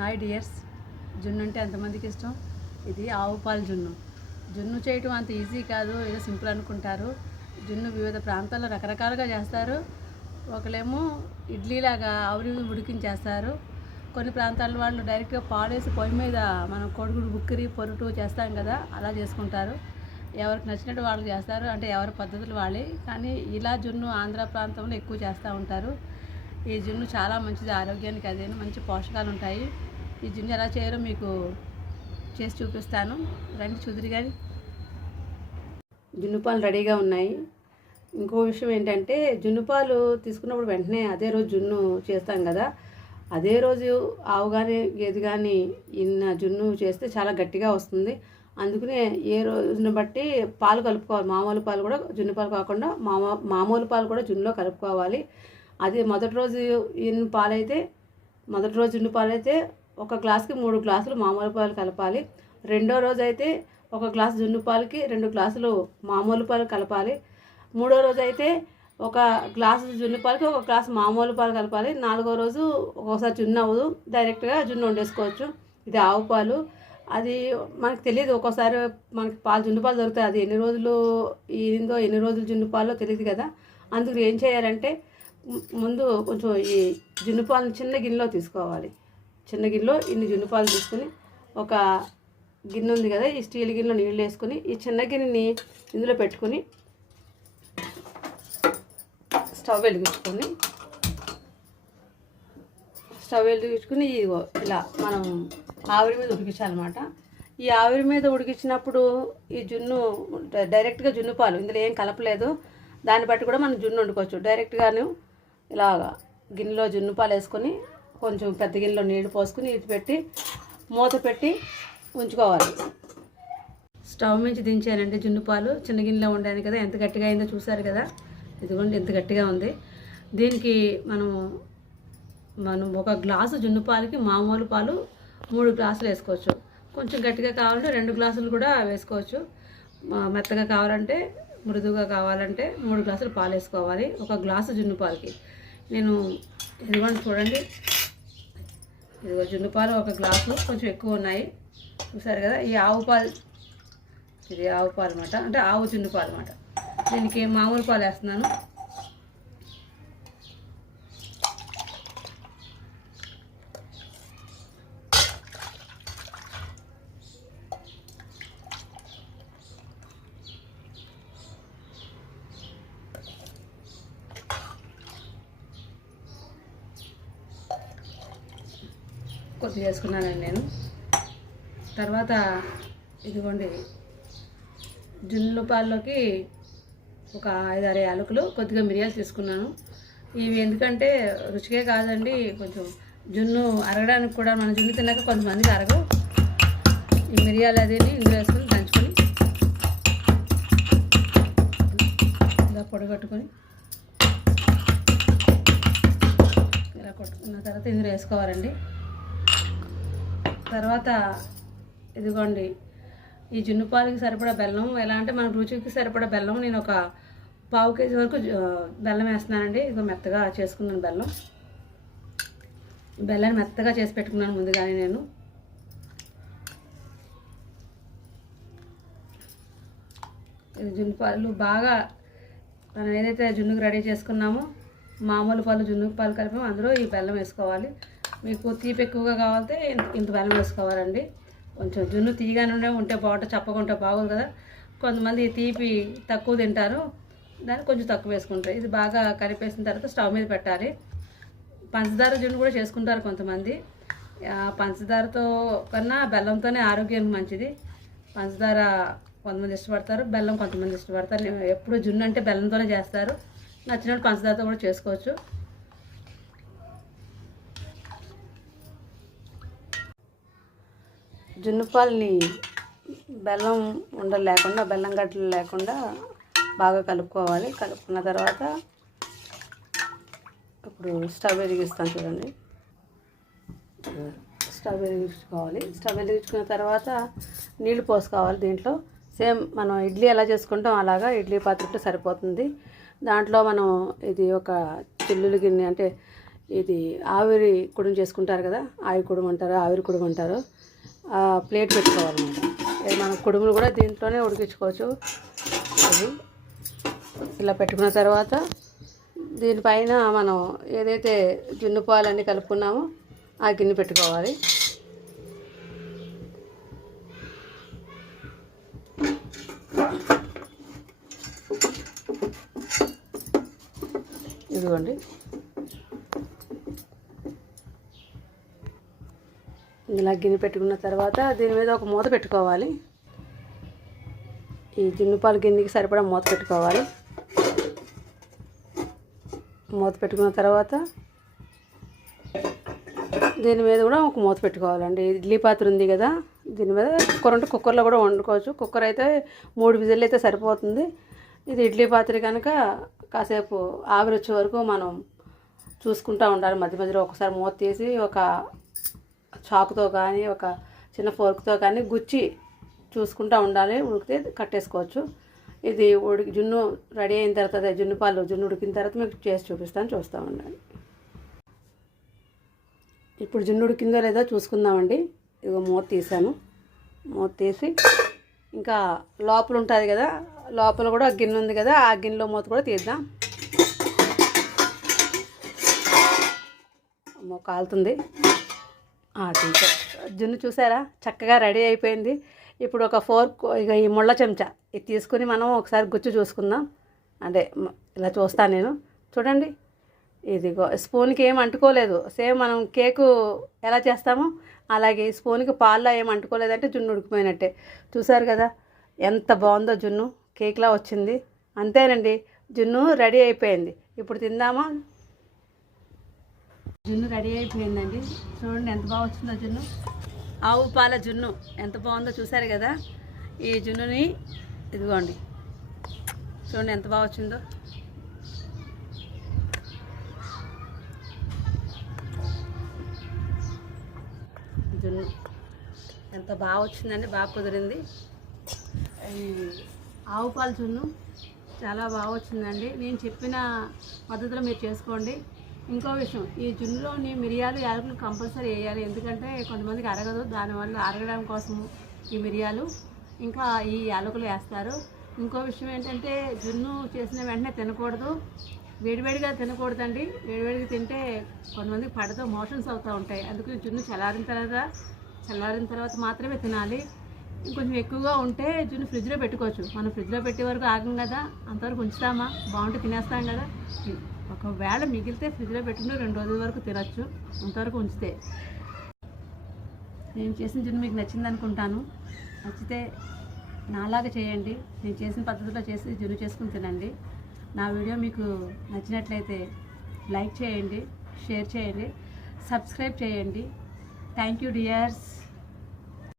Hi dears. జున్ను అంటే ఎంతమందికి ఇష్టం? ఇది ఆవు పాలు జున్ను. జున్ను చేయటం అంత ఈజీ కాదు ఏదో సింపుల్ అనుకుంటారు. జున్ను వివిధ ప్రాంతాల్లో రకరకాలుగా చేస్తారు. ఒకలేమో ఇడ్లీలాగా ఆవిరి మీద ఉడికించేస్తారు. కొన్ని ప్రాంతాల వాళ్ళు డైరెక్ట్గా పాడేసి పొయ్యి మీద మనం కొడుగుడు బుక్కిరి పొరుటు చేస్తాం కదా అలా చేసుకుంటారు. ఎవరికి నచ్చినట్టు వాళ్ళు చేస్తారు. అంటే ఎవరి పద్ధతులు వాళ్ళే. కానీ ఇలా జున్ను ఆంధ్ర ప్రాంతంలో ఎక్కువ చేస్తూ ఉంటారు. ఈ జున్ను చాలా మంచిది ఆరోగ్యానికి అదేను మంచి పోషకాలు ఉంటాయి ఈ జున్ను ఎలా చేయాలో మీకు చేసి చూపిస్తాను. రండి చూదురు కానీ జున్ను పాలు రెడీగా ఉన్నాయి. ఇంకో విషయం ఏంటంటే జున్ను పాలు తీసుకున్నప్పుడు వెంటనే అదే రోజు జున్ను చేస్తాం కదా. అదే రోజు ఆవు కానీ గేదె కానీ ఇన్న జున్ను చేస్తే చాలా గట్టిగా వస్తుంది. అందుకనే ఏ రోజున బట్టి పాలు కలుపుకోవాలి. మామూలు పాలు కూడా జున్ను పాలు కాకుండా మామూ మామూలు పాలు కూడా జున్నులో కలుపుకోవాలి. అది మొదటి రోజు ఇన్ని పాలైతే మొదటి రోజు జున్ను పాలైతే ఒక గ్లాస్కి మూడు గ్లాసులు మామూలు పాలు కలపాలి. రెండో రోజు అయితే ఒక గ్లాసు జున్ను పాలకి రెండు గ్లాసులు మామూలు పాలు కలపాలి. మూడో రోజు అయితే ఒక గ్లాసు జున్ను పాలకి ఒక గ్లాసు మామూలు పాలు కలపాలి. నాలుగో రోజు ఒక్కోసారి జున్ను అవ్వదు. డైరెక్ట్గా జున్ను వండేసుకోవచ్చు. ఇది ఆవు పాలు. అది మనకు తెలియదు. ఒక్కోసారి మనకి పాలు జున్ను పాలు దొరుకుతాయి. అది ఎన్ని రోజులు ఏందో ఎన్ని రోజులు జున్ను పాలో తెలియదు కదా. అందుకు ఏం చేయాలంటే ముందు కొంచెం ఈ జున్ను పాలను చిన్న గిన్నెలో తీసుకోవాలి. చిన్న గిన్నెలో ఇన్ని జున్ను పాలు తీసుకుని ఒక గిన్నె ఉంది కదా ఈ స్టీల్ గిన్నెలో నీళ్ళు వేసుకుని ఈ చిన్న గిన్నెని ఇందులో పెట్టుకుని స్టవ్ వెలిగించుకొని స్టవ్ వెలిగించుకుని ఇదిగో ఇలా మనం ఆవిరి మీద ఉడికించాలన్నమాట. ఈ ఆవిరి మీద ఉడికించినప్పుడు ఈ జున్ను డైరెక్ట్గా జున్ను పాలు ఇందులో ఏం కలపలేదు. దాన్ని బట్టి కూడా మనం జున్ను వండుకోవచ్చు. డైరెక్ట్గాను ఇలాగా గిన్నెలో జున్ను పాలు వేసుకొని కొంచెం పెద్ద గిన్నెలో నీళ్ళు పోసుకుని ఇది పెట్టి మూత పెట్టి ఉంచుకోవాలి. స్టవ్ నుంచి దించానండి జున్ను పాలు. చిన్న గిన్నెలో ఉండాను కదా ఎంత గట్టిగా అయిందో చూసారు కదా? ఇదిగోండి ఎంత గట్టిగా ఉంది. దీనికి మనము మనం ఒక గ్లాసు జున్ను పాలకి మామూలు పాలు మూడు గ్లాసులు వేసుకోవచ్చు. కొంచెం గట్టిగా కావాలంటే రెండు గ్లాసులు కూడా వేసుకోవచ్చు. మెత్తగా కావాలంటే మృదువుగా కావాలంటే మూడు గ్లాసులు పాలు వేసుకోవాలి ఒక గ్లాసు జున్ను పాలకి. నేను ఇదిగోండి చూడండి. ఇదిగో జున్ను పాలు ఒక గ్లాసు కొంచెం ఎక్కువ ఉన్నాయి. చూసారు కదా ఈ ఆవు పాలు. ఇది ఆవు పాలు అనమాట అంటే ఆవు జున్ను పాలు అనమాట దీనికి మామూలు పాలు వేస్తున్నాను. కొద్దిగా వేసుకున్నానండి నేను. తర్వాత ఇదిగోండి జున్ను పాల్లోకి ఒక ఐదారు యాలకులు కొద్దిగా మిరియాలు తీసుకున్నాను. ఇవి ఎందుకంటే రుచికే కాదండి కొంచెం జున్ను అరగడానికి కూడా మన జున్ను తిన్నాక కొంతమందికి అరగవు. ఈ మిరియాలు అదేని ఇందులో వేసుకొని దంచుకొని ఇలా పొడగట్టుకొని ఇలా కొట్టుకున్న తర్వాత ఇందులో వేసుకోవాలండి. తర్వాత ఇదిగోండి ఈ జున్ను పాలకి సరిపడా బెల్లం ఎలా అంటే మన రుచికి సరిపడా బెల్లం నేను ఒక పావు కేజీ వరకు బెల్లం వేస్తున్నానండి. ఇదిగో మెత్తగా చేసుకున్నాను బెల్లం. బెల్లాన్ని మెత్తగా చేసి పెట్టుకున్నాను ముందుగానే నేను. ఇది జున్ను పాలు బాగా మనం ఏదైతే జున్నుకు రెడీ చేసుకున్నామో మామూలు పాలు జున్ను పాలు కలిపాము అందులో ఈ బెల్లం వేసుకోవాలి. మీకు తీపి ఎక్కువగా కావాలంటే ఇంత- బెల్లం వేసుకోవాలండి. కొంచెం జున్ను తీయగానే ఉంటే బాగుంటుంది చప్పకుంటే బాగుంది బాగోదు కదా. కొంతమంది తీపి తక్కువ తింటారు. దాన్ని కొంచెం తక్కువ వేసుకుంటారు. ఇది బాగా కలిపేసిన తర్వాత స్టవ్ మీద పెట్టాలి. పంచదార జున్ను కూడా చేసుకుంటారు కొంతమంది. ఆ, పంచదారతో కన్నా బెల్లంతోనే ఆరోగ్యానికి మంచిది. పంచదార కొంతమంది ఇష్టపడతారు బెల్లం కొంతమంది ఇష్టపడతారు. నేను ఎప్పుడు జున్ను అంటే బెల్లంతోనే చేస్తారు. నచ్చినట్టు పంచదారతో కూడా చేసుకోవచ్చు. జున్నుపాలని బెల్లం ఉండలు లేకుండా బెల్లం గడ్డలు లేకుండా బాగా కలుపుకోవాలి. కలుపుకున్న తర్వాత ఇప్పుడు స్టవ్ వెలిగిస్తాను చూడండి. స్టవ్ వెలిగించుకోవాలి. స్టవ్ వెలిగించుకున్న తర్వాత నీళ్ళు పోసుకోవాలి దీంట్లో. సేమ్ మనం ఇడ్లీ ఎలా చేసుకుంటాం అలాగా ఇడ్లీ పాత్రతో సరిపోతుంది. దాంట్లో మనం ఇది ఒక చిల్లులు గిన్నె అంటే ఇది ఆవిరి కుడుము చేసుకుంటారు కదా ఆవిరి కుడుము అంటారు ఆవిరి కుడుము అంటారు. ప్లేట్ పెట్టుకోవాలన్నమాట మనం కుడుములు కూడా దీంట్లోనే ఉడికించుకోవచ్చు. అది ఇలా పెట్టుకున్న తర్వాత దీనిపైన మనం ఏదైతే జున్ను పాలన్నీ కలుపుకున్నామో ఆ గిన్నె పెట్టుకోవాలి. ఇదిగోండి. ఇలా గిన్నె పెట్టుకున్న తర్వాత దీని మీద ఒక మూత పెట్టుకోవాలి. ఈ జున్నుపాలు గిన్నెకి సరిపడా మూత పెట్టుకోవాలి. మూత పెట్టుకున్న తర్వాత దీని మీద కూడా ఒక మూత పెట్టుకోవాలండి. ఇడ్లీ పాత్ర ఉంది కదా దీని మీద కుక్కర్ ఉంటే కుక్కర్లో కూడా వండుకోవచ్చు. కుక్కర్ అయితే మూడు విజిల్లు అయితే సరిపోతుంది. ఇది ఇడ్లీ పాత్ర కనుక కాసేపు ఆవిరి వచ్చే వరకు మనం చూసుకుంటూ ఉండాలి. మధ్య మధ్యలో ఒకసారి మూత తీసి ఒక చాకుతో కానీ ఒక చిన్న ఫోర్క్తో కానీ గుచ్చి చూసుకుంటూ ఉండాలి. ఉడికితే కట్టేసుకోవచ్చు. ఇది ఉడికి జున్ను రెడీ అయిన తర్వాత జున్ను పాలు జున్ను ఉడికిన తర్వాత మీకు చేసి చూపిస్తాను. చూస్తూ ఉండండి. ఇప్పుడు జున్ను ఉడికిందో లేదో చూసుకుందామండి. ఇదిగో మూత తీసాను. మూత తీసి ఇంకా లోపల ఉంటుంది కదా లోపల కూడా గిన్నె ఉంది కదా ఆ గిన్నెలో మూత కూడా తీద్దాం. అమ్మో కాలుతుంది. ఆ, జున్ను చూసారా? చక్కగా రెడీ అయిపోయింది. ఇప్పుడు ఒక ఫోర్క్ ఇక ఈ ముళ్ళ చెంచా. ఇది తీసుకుని మనం ఒకసారి గుచ్చు చూసుకుందాం. అంటే ఇలా చూస్తాను నేను. చూడండి. ఇదిగో స్పూన్కి ఏం అంటుకోలేదు. సేమ్ మనం కేకు ఎలా చేస్తామో అలాగే ఈ స్పూన్కి పాల్లో ఏం అంటుకోలేదంటే జున్ను ఉడికిపోయినట్టే. చూసారు కదా? ఎంత బాగుందో జున్ను. కేక్లా వచ్చింది. అంతేనండి. జున్ను రెడీ అయిపోయింది. ఇప్పుడు తిందామా? జున్ను రెడీ అయిపోయిందండి. చూడండి ఎంత బాగా వచ్చిందో జున్ను. ఆవు పాల జున్ను ఎంత బాగుందో చూసారు కదా? ఈ జున్నుని ఇదిగోండి. చూడండి ఎంత బాగా వచ్చిందో. జున్ను ఎంత బాగా వచ్చిందండి బాగా కుదిరింది. ఈ ఆవు పాల జున్ను చాలా బాగా వచ్చిందండి. నేను చెప్పిన పద్ధతిలో మీరు చేసుకోండి. ఇంకో విషయం ఈ జున్నులోని మిరియాలు యాలకులు కంపల్సరీ వేయాలి. ఎందుకంటే కొంతమందికి అరగదు దానివల్ల అరగడం కోసము ఈ మిరియాలు. ఇంకా ఈ యాలకులు వేస్తారు. ఇంకో విషయం ఏంటంటే జున్ను చేసిన వెంటనే తినకూడదు. వేడివేడిగా తినకూడదండి. వేడివేడిగా తింటే కొంతమందికి పడతో మోషన్స్ అవుతూ ఉంటాయి. అందుకు జున్ను చల్లారిన తర్వాత చల్లారిన తర్వాత మాత్రమే తినాలి. ఇంకొంచెం ఎక్కువగా ఉంటే జున్ను ఫ్రిడ్జ్లో పెట్టుకోవచ్చు. మనం ఫ్రిడ్జ్లో పెట్టే వరకు ఆగం కదా అంతవరకు ఉంచుతామా? బాగుంటే తినేస్తాం కదా. ఒకవేళ మిగిలితే ఫ్రిడ్జ్లో పెట్టుకుని రెండు రోజుల వరకు తినచ్చు. అంతవరకు ఉంచితే. నేను చేసిన జున్ను మీకు నచ్చింది అనుకుంటాను. నచ్చితే నాలాగా చేయండి. నేను చేసిన పద్ధతిలో చేసి జున్ను చేసుకుని తినండి. నా వీడియో మీకు నచ్చినట్లయితే లైక్ చేయండి షేర్ చేయండి సబ్స్క్రైబ్ చేయండి. Thank you dears.